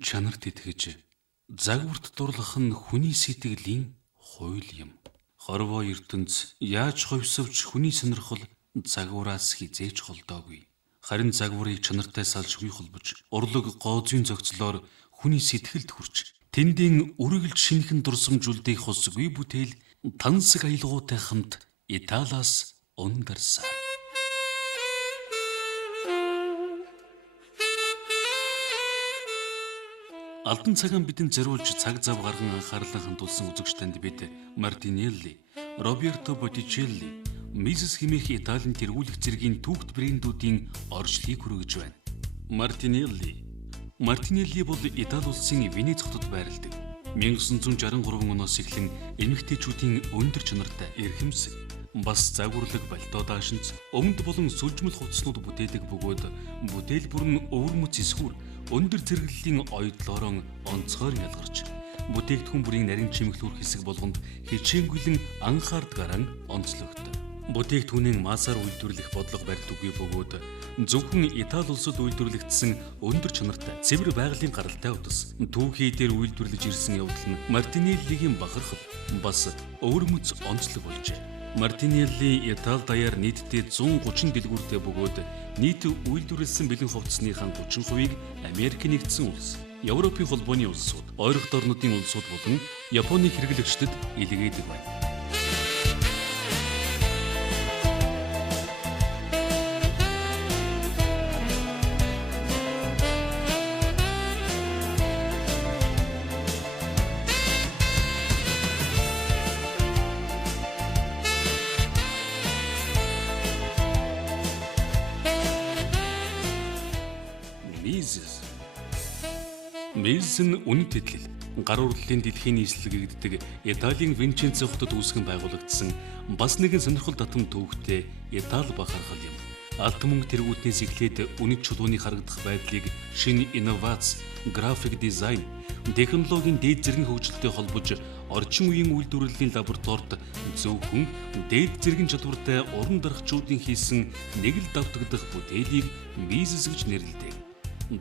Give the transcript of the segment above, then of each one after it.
Чанарт итгэж загварт дурлах нь хүний сэтгэлийн хууль юм. Хорвоо ертөнц яаж ховсовч хүний сонирхол загвараас хизээж холдоогүй. Харин загварыг чанартай салж хүй холбож, урлаг гоозын зохицлоор хүний сэтгэлд хүрч, тэндийн үргэлж шинхэн дурсамжуулдыг хосгүй бүтээл тансаг аялгуутай хамт Италиас ундарсан. Алдан цагаан бидэнд зориулж цаг зав гарган анхаарлаа хандуулсан үзэгч танд бид Мартинелли, Роберто Боттичелли, Мисс хэмээх Италийн тэргүүлэх зэргийн түүхт брэндүүдийн орчлыг хүргэж байна. Мартинелли бол Итали улсын Венец хотод байрладаг. 1963 оноос эхлэн эмэгтэйчүүдийн өндөр чанартай эрхэмсэг, бас загварлаг бальтоо даашинз, өмд болон сүлжмэл хувцснууд бүтээдэг бөгөөд бүтээл бүр нь өвөрмөц эсхүүр өндөр зэрэглэлийн ойдлоорон онцгойр ялгарч бүтээгдэхүүн бүрийн нарийн чимэглүүр хэсэг болгонд хичээнгүйлэн анхаардгаараа онцлогдсон. Бүтээгдэхүүнийн масаар үйлдвэрлэх бодлого барьдаггүй бөгөөд зөвхөн Итали улсад үйлдвэрлэгдсэн өндөр чанартай цэвэр байгалийн гаралтай утас түүхий дээр үйлдвэрлэж ирсэн явдал нь Мартинеллигийн бахархал бас өвөрмөц онцлог болжээ. Мартинелли Итали даяар нийтдээ 130 дэлгүүртэй бөгөөд нийт үйлдвэрлэсэн бэлэн хувцсныхаа 30%-ийг Америк нэгдсэн улс, Европын холбооны улсууд, ойролт орнуудын улсууд болон Японы хэрэглэгчдэд илгээдэг байна. Мисс нь үнэт итгэл, гар урлалын дэлхийн нийслэлгэгддэг Италийн Винченцо хотод үүсгэн байгуулагдсан бас нэгэн сонирхол татам түүхтэй Итали бахархал юм. Алт мөнгө тэргүүтнээс эхлээд үнэт чулууны харагдах байдлыг шинэ инновац, график дизайн, технологийн дээд зэргийн хөгжилтэй холбож орчин үеийн үйлдвэрлэлийн лабораторид зөвхөн дээд зэргийн чадвартай уран дарахчдын хийсэн нэг л давтагдах бүтээлийг Мисс гэж нэрлэдэг.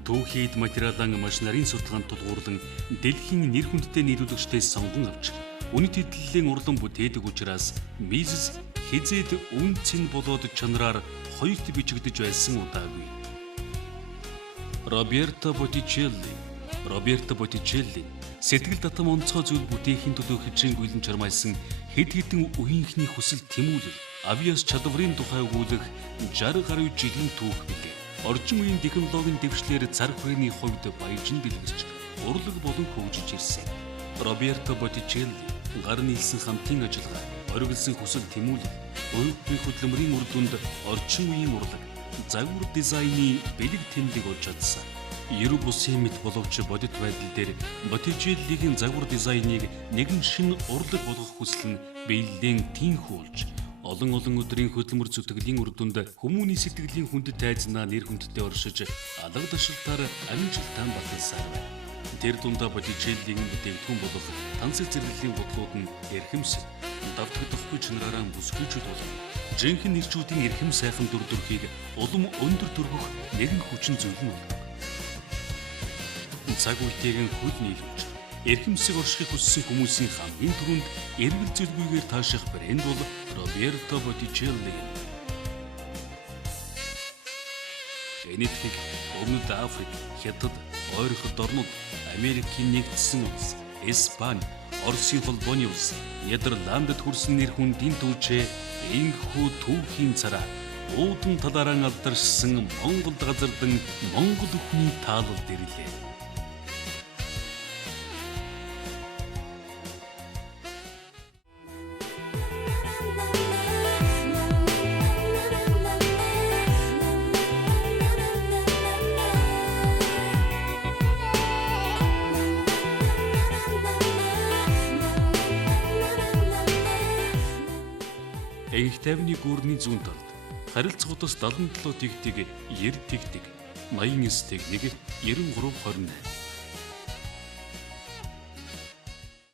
Түүхийд материалан маш нарийн судалгаанд тулгуурлан дэлхийн нэр хүндтэй нийлүүлэгчдээс сонгон авч үнэт эдлэлийн урлан бүтээдэг учраас Мисс хизээд үнцэн болоод чанараар хоёрт бичигдэж байсан удаагүй. Роберто Боттичелли сэтгэл татам онцгой зүйл бүтээхийн төлөө хичээнгүйлэн чармайлсан хэд хэдэн үеийнхний хүсэл тэмүүлэл авиас чадварын тухай өгүүлэх 60 гаруй жилийн түүх билээ. Орчин үеийн технологийн дэвшлэр цар хүрээний хувьд баяжин бэлгэрч урлаг болон хөгжиж ирсэн. Роберто Боттичелли гар нийлсэн хамтын ажиллагаа, оргилсан хүсэл тэмүүлэл, хувь хөдөлмөрийн үр дүнд орчин үеийн урлаг, загвар дизайны бэлэг тэмдэг болж чадсан. Ерөв бусын мэт боловч бодит байдал дээр Боттичеллигийн загвар дизайныг нэгэн шинэ урлаг болгох хүсэл нь биелэн тийхүүлж олон өдрийн хөдөлмөр зүтгэлийн үр дүнд хүмүүний сэтгэлийн хүндэт айзнаа нэр хүндтэй оршиж алга дашилтаар амжилттай баталсаар байна. Тэр дундаа Боттичеллигийн бүтээгдэхүүн болох тансаг зэрэглэлийн бодлууд нь эрхэмсэг, давтагдахгүй чанараараа бүсгүйчүүд болон жинхэнэ нэрчүүдийн эрхэм сайхан дүр төрхийг улам өндөр төргөх нэгэн хүчин зүйл нь болдог. Цаг үеийн хөл нийлүүлж эрхэмсэг оршихыг хүссэн хүмүүсийн хамгийн түрүүнд эргэл зэлгүйгээр тааших брэнд бол Роберто Боттичелли. Энэтхэг Өмнөд Африк, Хятад, ойролт орнууд, Америкийн нэгдсэн улс, Испани, Оросын холбооны улс, Нидерландд хүрсэн нэр хүндийн түүчээ энэхүү түүхийн цараа уудан талаараа алдаршсан Монголд газардан Монгол өхний таалал дэрлээ. Энх тайвны гүрний зүүн талд харилцах утас 77 тэгтэг 90 тэгтэг 89 тэгнэг 93 28